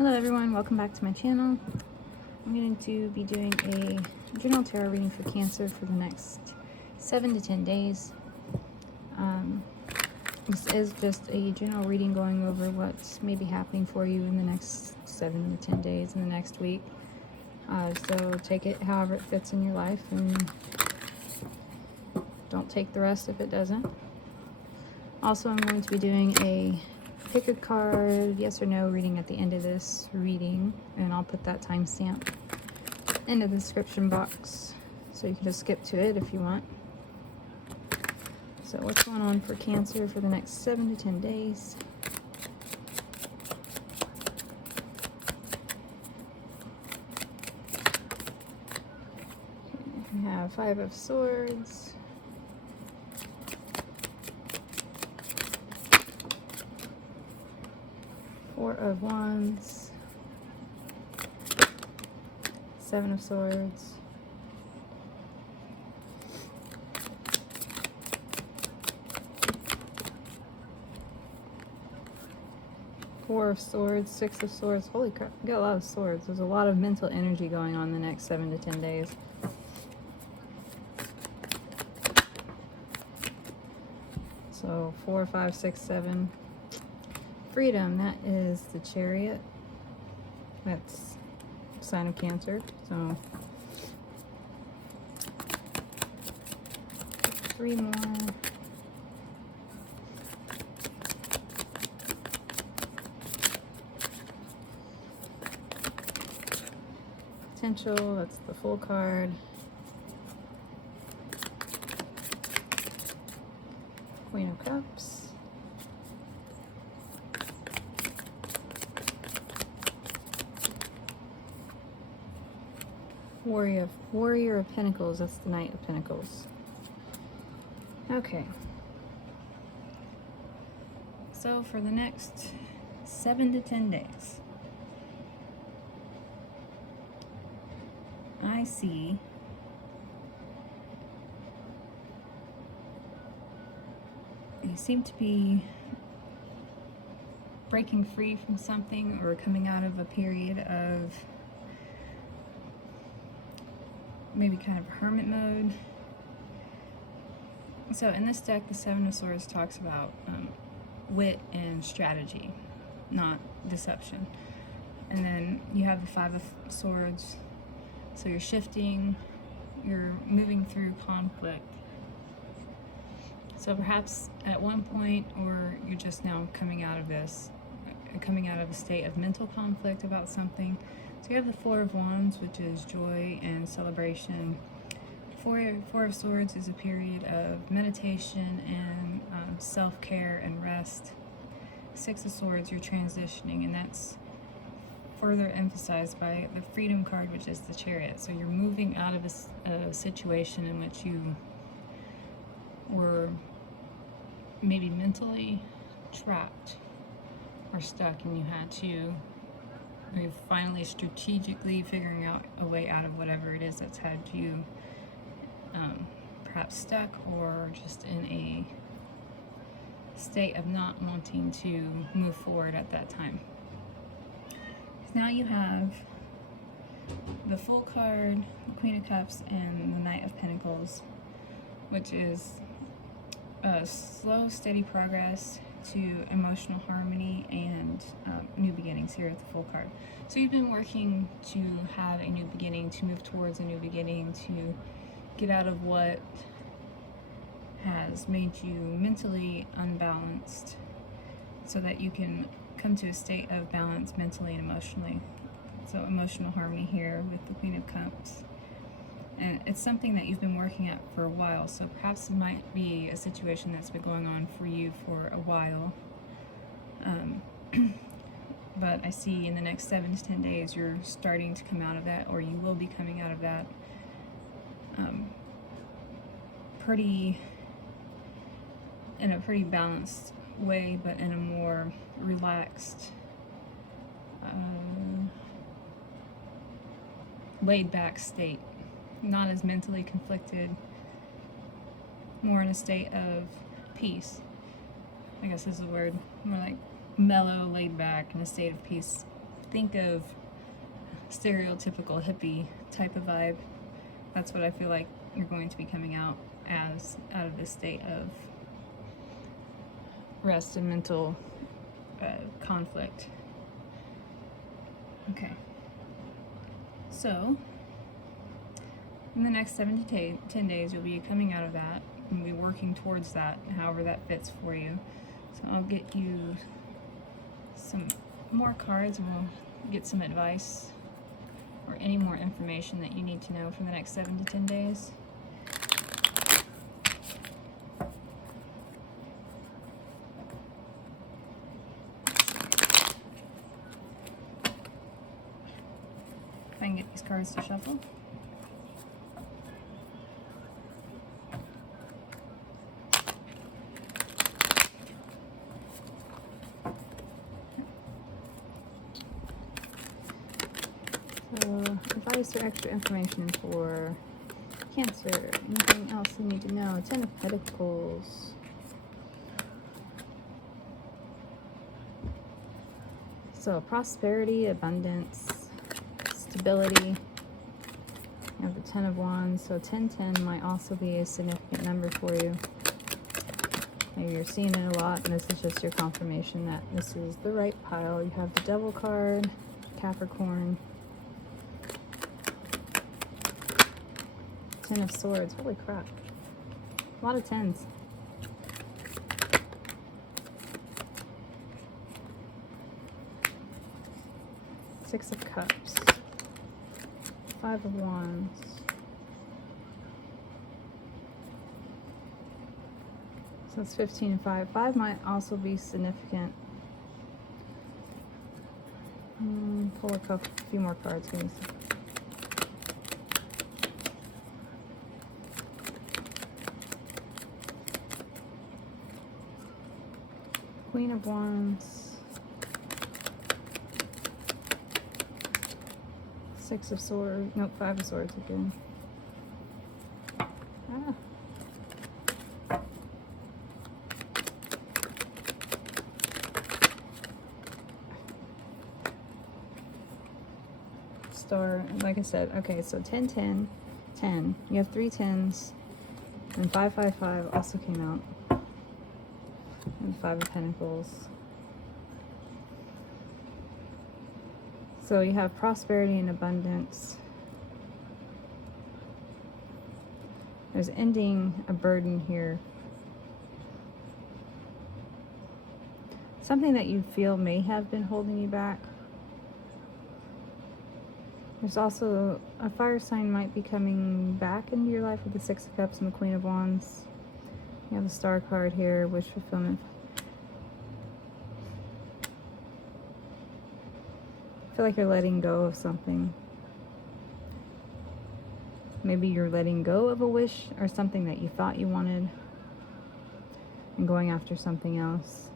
Hello everyone, welcome back to my channel. I'm going to be doing a general tarot reading for Cancer for the next 7 to 10 days. This is just a general reading going over what's maybe happening for you in the next 7 to 10 days in the next week. So take it however it fits in your life and don't take the rest if it doesn't. Also, I'm going to be doing a pick a card, yes or no reading at the end of this reading, and I'll put that timestamp in the description box so you can just skip to it if you want. So what's going on for Cancer for the next 7 to 10 days? We have 5 of Swords, Four of Wands, 7 of Swords, Four of Swords, 6 of Swords. Holy crap, we got a lot of swords. There's a lot of mental energy going on the next 7 to 10 days. So 4, 5, 6, 7. Freedom, that is the Chariot. That's sign of Cancer. So 3 more. Potential, that's the Full card. Queen of Cups. Warrior of Pentacles, that's the Knight of Pentacles. Okay. So for the next 7 to 10 days, I see you seem to be breaking free from something or coming out of a period of maybe kind of hermit mode. So in this deck, the 7 of Swords talks about wit and strategy, not deception. And then you have the 5 of Swords. So you're shifting, you're moving through conflict. So perhaps at one point, or you're just now coming out of this, coming out of a state of mental conflict about something. So you have the 4 of Wands, which is joy and celebration. Four of Swords is a period of meditation and self-care and rest. 6 of Swords, you're transitioning, and that's further emphasized by the Freedom card, which is the Chariot. So you're moving out of a situation in which you were maybe mentally trapped or stuck, and you had to, you're finally strategically figuring out a way out of whatever it is that's had you perhaps stuck or just in a state of not wanting to move forward at that time. Now you have the Full card, the Queen of Cups, and the Knight of Pentacles, which is a slow, steady progress to emotional harmony and new beginnings here at the Full card. So you've been working to have a new beginning, to move towards a new beginning, to get out of what has made you mentally unbalanced so that you can come to a state of balance mentally and emotionally. So emotional harmony here with the Queen of Cups. And it's something that you've been working at for a while, so perhaps it might be a situation that's been going on for you for a while. But I see in the next 7 to 10 days you're starting to come out of that, or you will be coming out of that in a pretty balanced way, but in a more relaxed, laid back state. Not as mentally conflicted, more in a state of peace, I guess is the word. More like mellow, laid back, in a state of peace think of stereotypical hippie type of vibe. That's what I feel like you're going to be coming out of this state of rest and mental conflict. Okay. So, in the next 7 to 10 days, you'll be coming out of that and be working towards that, however that fits for you. So I'll get you some more cards and we'll get some advice or any more information that you need to know for the next 7 to 10 days. If I can get these cards to shuffle. Advice or extra information for Cancer. Anything else you need to know? 10 of Pentacles. So prosperity, abundance, stability. You have the 10 of Wands. So 10-10 might also be a significant number for you. Maybe you're seeing it a lot and this is just your confirmation that this is the right pile. You have the Devil card, Capricorn. 10 of Swords. Holy crap. A lot of 10s. Six of Cups. 5 of Wands. So it's 15 and 5. 5 might also be significant. Pull a few more cards. Give me a second. Queen of Wands, 6 of Swords, nope, 5 of Swords again. Star, like I said, okay, so 10, 10, 10. You have 3 10s, and 5, 5, 5 also came out. And 5 of Pentacles. So you have prosperity and abundance. There's ending a burden here. Something that you feel may have been holding you back. There's also a fire sign might be coming back into your life with the 6 of Cups and the Queen of Wands. You have the Star card here, wish fulfillment. I feel like you're letting go of something. Maybe you're letting go of a wish or something that you thought you wanted and going after something else.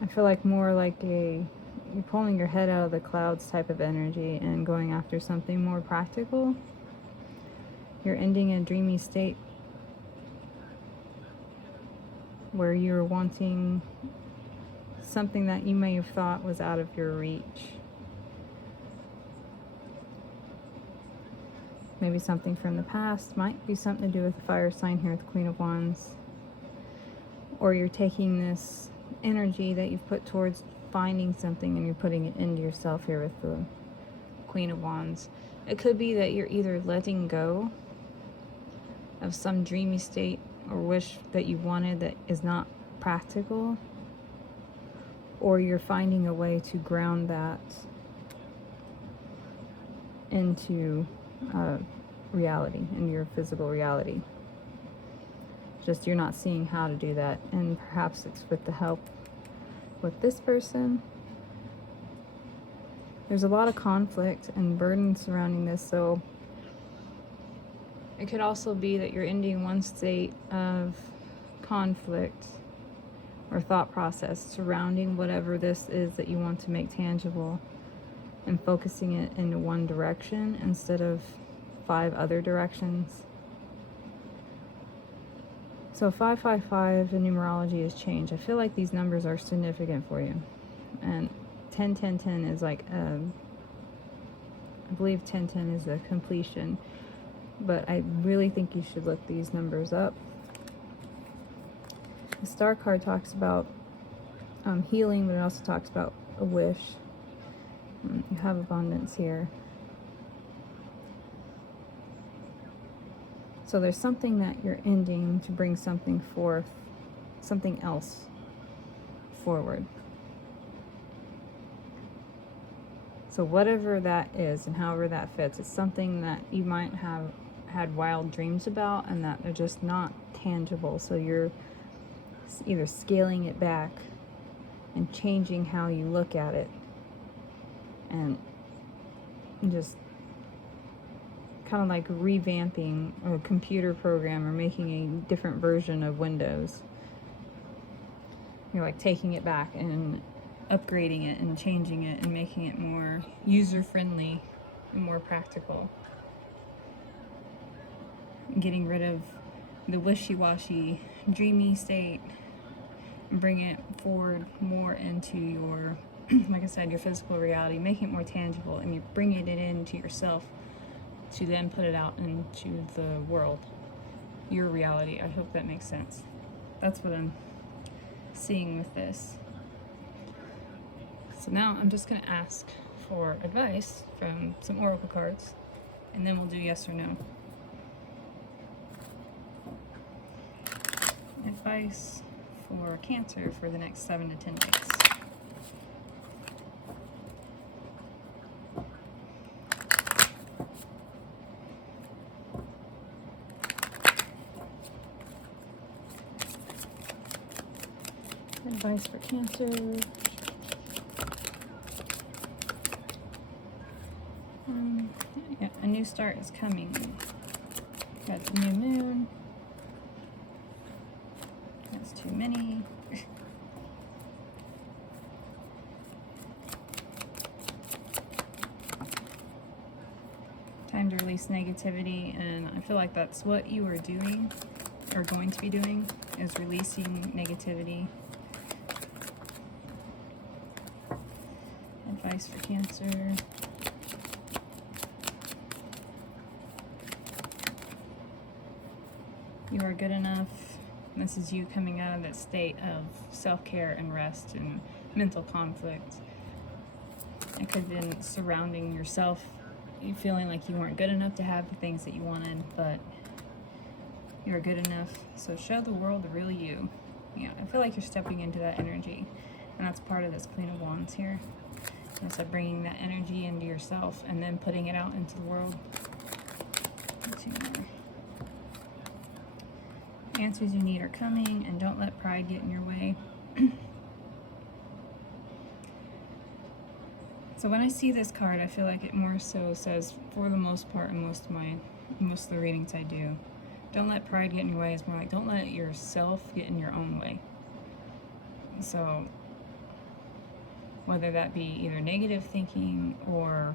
I feel like more like you're pulling your head out of the clouds type of energy and going after something more practical. You're ending a dreamy state where you're wanting something that you may have thought was out of your reach. Maybe something from the past, might be something to do with the fire sign here with the Queen of Wands. Or you're taking this energy that you've put towards finding something and you're putting it into yourself here with the Queen of Wands. It could be that you're either letting go of some dreamy state or wish that you wanted that is not practical, or you're finding a way to ground that into reality, into your physical reality. Just you're not seeing how to do that, and perhaps it's with the help with this person. There's a lot of conflict and burden surrounding this, so it could also be that you're ending one state of conflict or thought process surrounding whatever this is that you want to make tangible and focusing it into one direction instead of 5 other directions. So 555 in numerology is change. I feel like these numbers are significant for you. And 10 is like, I believe 10 is a completion. But I really think you should look these numbers up. The star card talks about healing, but it also talks about a wish. You have abundance here. So there's something that you're ending to bring something forth, something else forward. So whatever that is and however that fits, it's something that you might have had wild dreams about and that they're just not tangible. So you're either scaling it back and changing how you look at it and just kind of like revamping a computer program or making a different version of Windows. You're like taking it back and upgrading it and changing it and making it more user-friendly and more practical. Getting rid of the wishy-washy, dreamy state and bring it forward more into your, like I said, your physical reality, making it more tangible, and you're bringing it into yourself to then put it out into the world, your reality. I hope that makes sense. That's what I'm seeing with this. So now I'm just going to ask for advice from some oracle cards, and then we'll do yes or no. Advice for Cancer for the next 7 to 10 days. Advice for Cancer. Yeah, a new start is coming. Got the new moon. That's too many. Time to release negativity, and I feel like that's what you are doing, or going to be doing, is releasing negativity. Advice for Cancer. You are good enough. This is you coming out of that state of self-care and rest and mental conflict. It could have been surrounding yourself, you feeling like you weren't good enough to have the things that you wanted, but you're good enough. So show the world the real you. Yeah, I feel like you're stepping into that energy, and that's part of this Queen of Wands here. And so bringing that energy into yourself and then putting it out into the world. Two more. Answers you need are coming, and don't let pride get in your way. So when I see this card, I feel like it more so says, for the most part, in most of the readings I do, don't let pride get in your way. It's more like, don't let yourself get in your own way. So whether that be either negative thinking or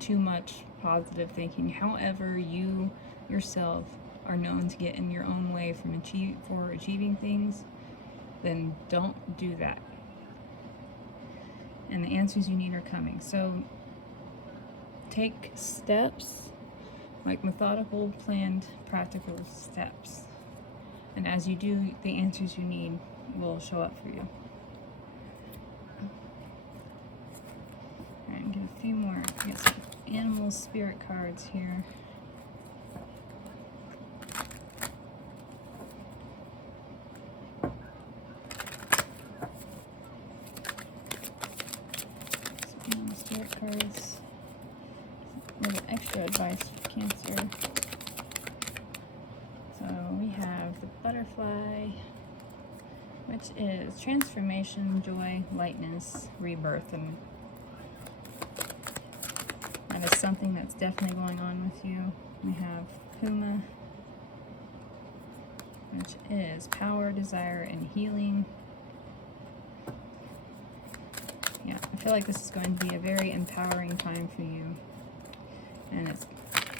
too much positive thinking, however you yourself are known to get in your own way from achieving things, then don't do that. And the answers you need are coming. So take steps, like methodical, planned, practical steps. And as you do, the answers you need will show up for you. Alright, get a few more. Get some animal spirit cards here. Cards. A little extra advice for Cancer. So we have the butterfly, which is transformation, joy, lightness, rebirth, and that is something that's definitely going on with you. We have Puma, which is power, desire, and healing. Yeah, I feel like this is going to be a very empowering time for you, and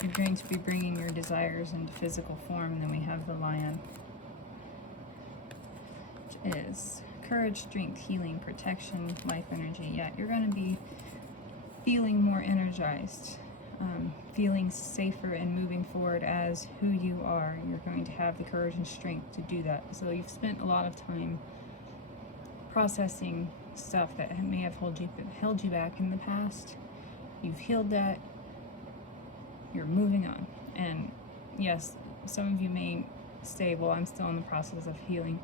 you're going to be bringing your desires into physical form. And then we have the lion. is courage, strength, healing, protection, life energy. Yeah, you're going to be feeling more energized, feeling safer and moving forward as who you are. You're going to have the courage and strength to do that. So you've spent a lot of time processing stuff that may have held you back in the past. You've healed that. You're moving on. And yes, some of you may say, well, I'm still in the process of healing.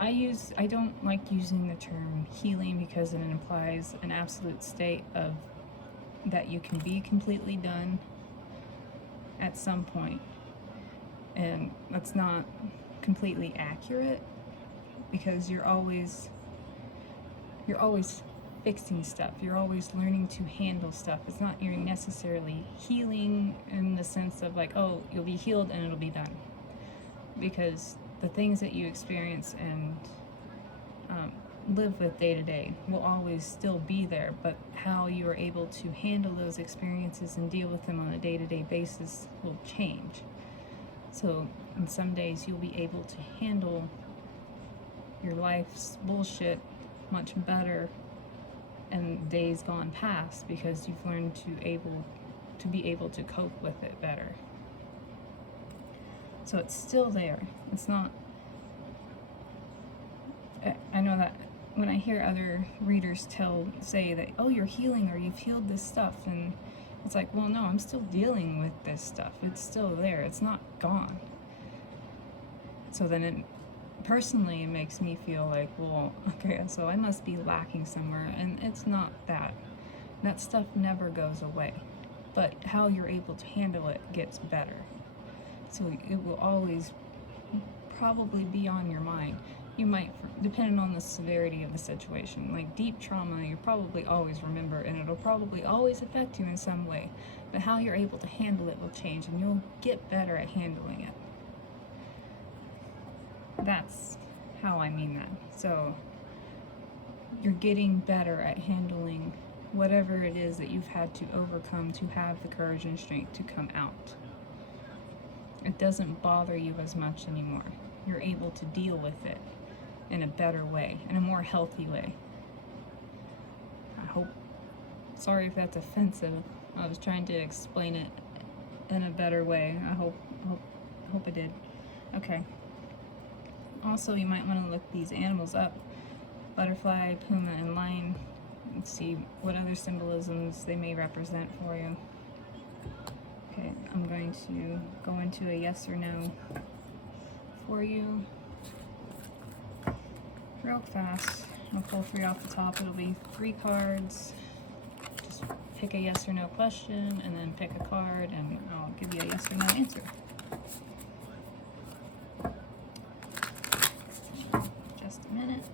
I don't like using the term healing because it implies an absolute state of that you can be completely done at some point. And that's not completely accurate, because you're always fixing stuff. You're always learning to handle stuff. It's not you're necessarily healing in the sense of like, oh, you'll be healed and it'll be done. Because the things that you experience and live with day to day will always still be there, but how you are able to handle those experiences and deal with them on a day-to-day basis will change. So in some days you'll be able to handle your life's bullshit much better and days gone past, because you've learned to be able to cope with it better. So it's still there. It's not, I know that when I hear other readers say that, oh, you're healing or you've healed this stuff, and it's like, well, no, I'm still dealing with this stuff. It's still there. It's not gone. So then personally, it makes me feel like, well, okay, so I must be lacking somewhere, and it's not that. That stuff never goes away, but how you're able to handle it gets better. So it will always probably be on your mind. You might, depending on the severity of the situation, like deep trauma, you probably always remember, and it'll probably always affect you in some way, but how you're able to handle it will change, and you'll get better at handling it. That's how I mean that. So you're getting better at handling whatever it is that you've had to overcome to have the courage and strength to come out. It doesn't bother you as much anymore. You're able to deal with it in a better way, in a more healthy way. I hope, sorry if that's offensive. I was trying to explain it in a better way. I hope I did. Okay. Also, you might want to look these animals up. Butterfly, puma, and lion. And see what other symbolisms they may represent for you. Okay, I'm going to go into a yes or no for you real fast. I'll pull 3 off the top. It'll be 3 cards. Just pick a yes or no question and then pick a card, and I'll give you a yes or no answer. Just a minute.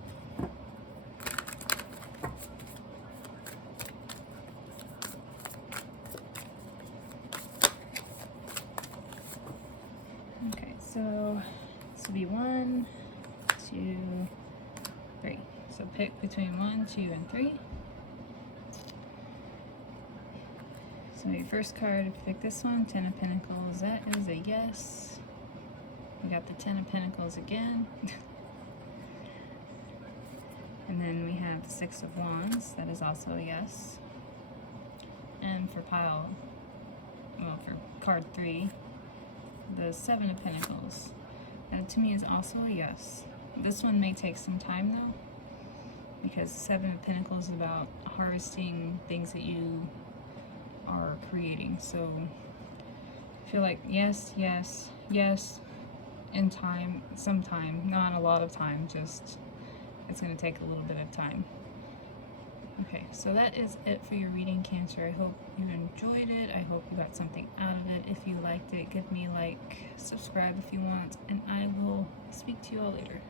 Okay, so this will be 1, 2, 3. So pick between 1, 2, and 3. So your first card, pick this one, 10 of Pentacles. That is a yes. We got the 10 of Pentacles again. And then we have the 6 of Wands. That is also a yes. And for for card 3, the 7 of Pentacles. That to me is also a yes. This one may take some time though, because 7 of Pentacles is about harvesting things that you are creating. So I feel like yes, yes, yes, in time, sometime, not a lot of time, just it's going to take a little bit of time. Okay, so that is it for your reading, Cancer. I hope you enjoyed it. I hope you got something out of it. If you liked it, give me a like, subscribe if you want, and I will speak to you all later.